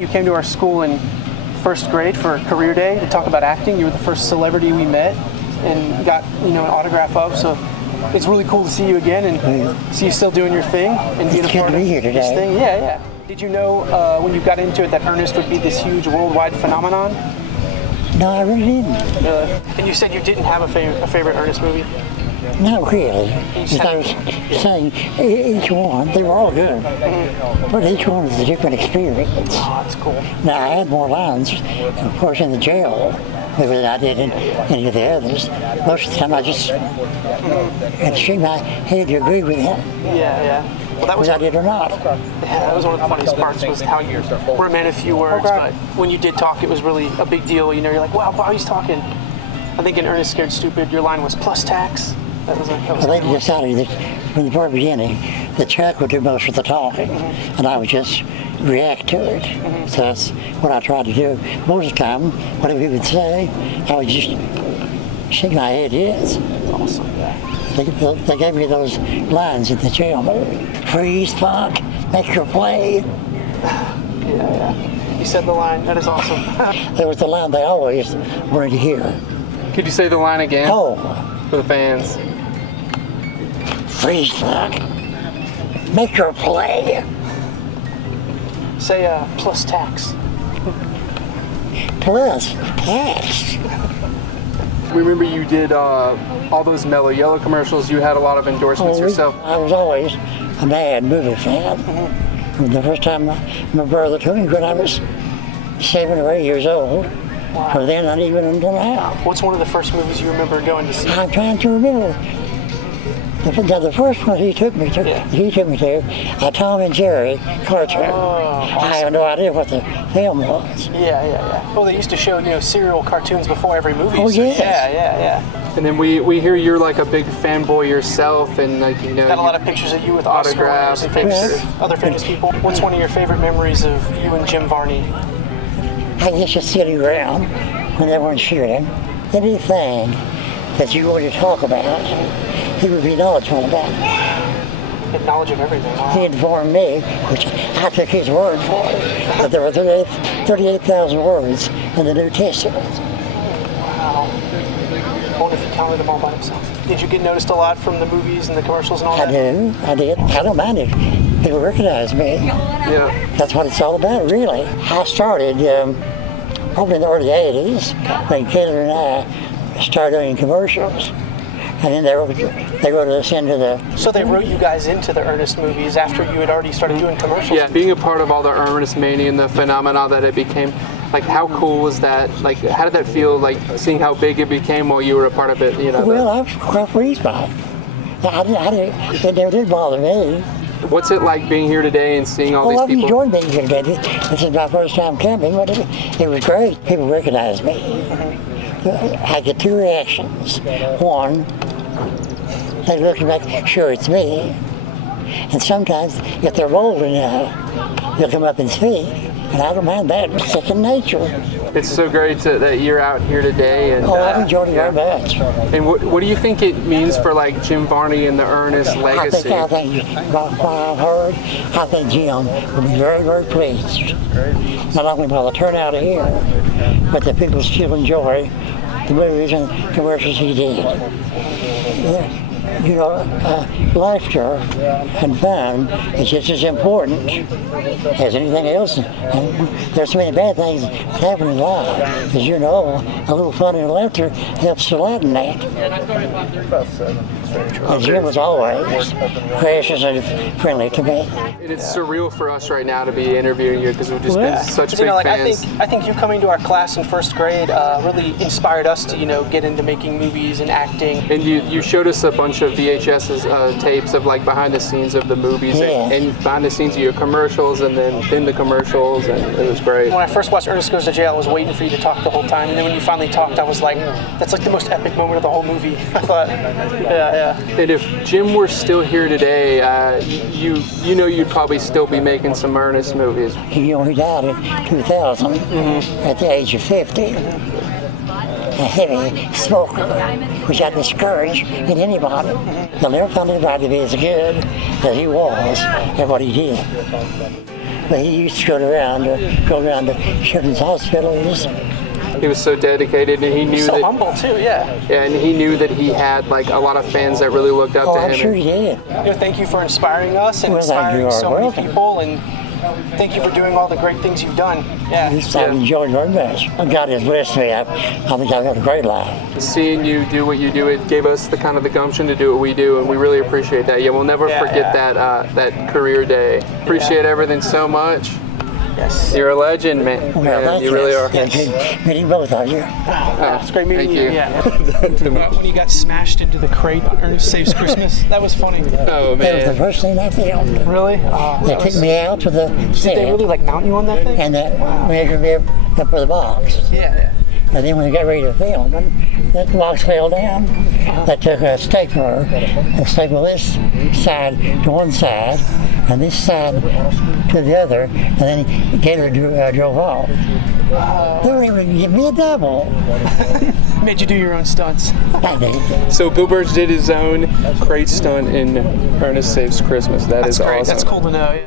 You came to our school in first grade for career day to talk about acting. You were the first celebrity we met and got an autograph of. So it's really cool to see you again and see you still doing your thing and being a part of this thing. Yeah. Did you know when you got into it that Ernest would be this huge worldwide phenomenon? No, I really didn't. And you said you didn't have a favorite Ernest movie? Not really. As I was saying, each one, they were all good. But each one was a different experience. Oh, that's cool. Now, I had more lines, of course, in the jail than I did in any of the others. Most of the time, I just had to shake my head to agree with him. Yeah. Well, that was I did or not. Yeah, that was one of the funniest parts was how you were a man of few words, but when you did talk, it was really a big deal. You're like, wow, Bobby's talking. I think in Ernest Scared Stupid, your line was plus tax. That was they decided that from the very beginning, the Chuck would do most of the talking, and I would just react to it. So that's what I tried to do. Most of the time, whatever he would say, I would just shake my head, yes. That's awesome. They gave me those lines in the jail movie. Freeze, punk, make your play. Yeah. You said the line. That is awesome. That was the line they always wanted to hear. Could you say the line again? Oh. For the fans. Freeze, punk, make your play. Say plus tax. Plus tax. We remember you did all those Mellow Yellow commercials. You had a lot of endorsements yourself. I was always a mad movie fan. The first time my brother took me when I was 7 or 8 years old. Wow. From then, not even until now. What's one of the first movies you remember going to see? I'm trying to remember. The first one he took me to, a Tom and Jerry cartoon. Oh, awesome. I have no idea what the film was. Yeah. Well, they used to show serial cartoons before every movie. Oh, so yes. Yeah. And then we hear you're like a big fanboy yourself, and got a lot of pictures of you with autographs and other famous people. What's one of your favorite memories of you and Jim Varney? I guess just sitting around when they weren't shooting. Anything that you wanted to talk about, he would be knowledgeable about. He had knowledge of everything. Wow. He informed me, which I took his word for, that there were 38,000 words in the New Testament. Wow. I wonder if he counted them all by himself. Did you get noticed a lot from the movies and the commercials and all that? I did. I don't mind it. People recognize me. Yeah. That's what it's all about, really. I started probably in the early 80s when Kayla and I started doing commercials. And then they wrote us into the... So they wrote you guys into the Ernest movies after you had already started doing commercials? Yeah, being a part of all the Ernest mania and the phenomena that it became, like how cool was that? Like how did that feel, like seeing how big it became while you were a part of it, Well, I was quite pleased by it. It never did bother me. What's it like being here today and seeing all these people? I've enjoyed being here today. This is my first time coming, but it was great. People recognize me. I get two reactions. One, they look like, sure, it's me. And sometimes, if they're bold enough, they'll come up and speak. And I don't mind that. It's second nature. It's so great that you're out here today. And, I've enjoyed it very much. And what do you think it means for like Jim Varney and the Ernest legacy? I think by what I've heard, I think Jim will be very, very pleased. Not only by the turnout here, but that people still enjoy the movies and commercials he did. Laughter and fun is just as important as anything else. And there's so many bad things that happen in life. As you know, a little fun and laughter helps to lighten that. And Jim was always gracious and friendly to me. And it's surreal for us right now to be interviewing you because we've just been such big fans. I think you coming to our class in first grade really inspired us to get into making movies and acting. And you showed us a bunch of VHS tapes of like behind the scenes of the movies and behind the scenes of your commercials and then in the commercials, and it was great. When I first watched Ernest Goes to Jail, I was waiting for you to talk the whole time, and then when you finally talked, I was like, that's like the most epic moment of the whole movie. I thought, yeah. And if Jim were still here today, you'd probably still be making some Ernest movies. He died in 2000 at the age of 50. A heavy smoker, which I discourage in anybody. You'll never find anybody to be as good as he was at what he did. But he used to go around to children's hospitals. He was so dedicated, and he knew So that. humble too, yeah. Yeah, and he knew that he had like a lot of fans that really looked up Oh, to I'm him. sure he did. Thank you for inspiring us and Well, thank you. inspiring so many Welcome. people, and thank you for doing all the great things you've done. Yeah. I've enjoyed very much. God has blessed me. I think I've had a great life. Seeing you do what you do, it gave us the kind of the gumption to do what we do, and we really appreciate that. Yeah, we'll never forget that career day. Appreciate everything so much. Yes. You're a legend, man. Well, Man, thank you really are. Yeah, good meeting both of you. It's great meeting Thank you. you. Yeah. When you got smashed into the crate on Ernest Saves Christmas, that was funny. Oh That was the man. first thing I filmed. Really? Oh, They took me out to the Did set, they really like mount you on that thing? and that measured me up for the box. Yeah. And then when they got ready to film, and that box fell down. They took a stapler and stapled this side to one side, and this side to the other, and then Gator drove off. They were able to give me a double. Made you do your own stunts. I did. So Bill Byrge did his own crate stunt in Ernest Saves Christmas. That That's is great. awesome. That's cool to know. Yeah.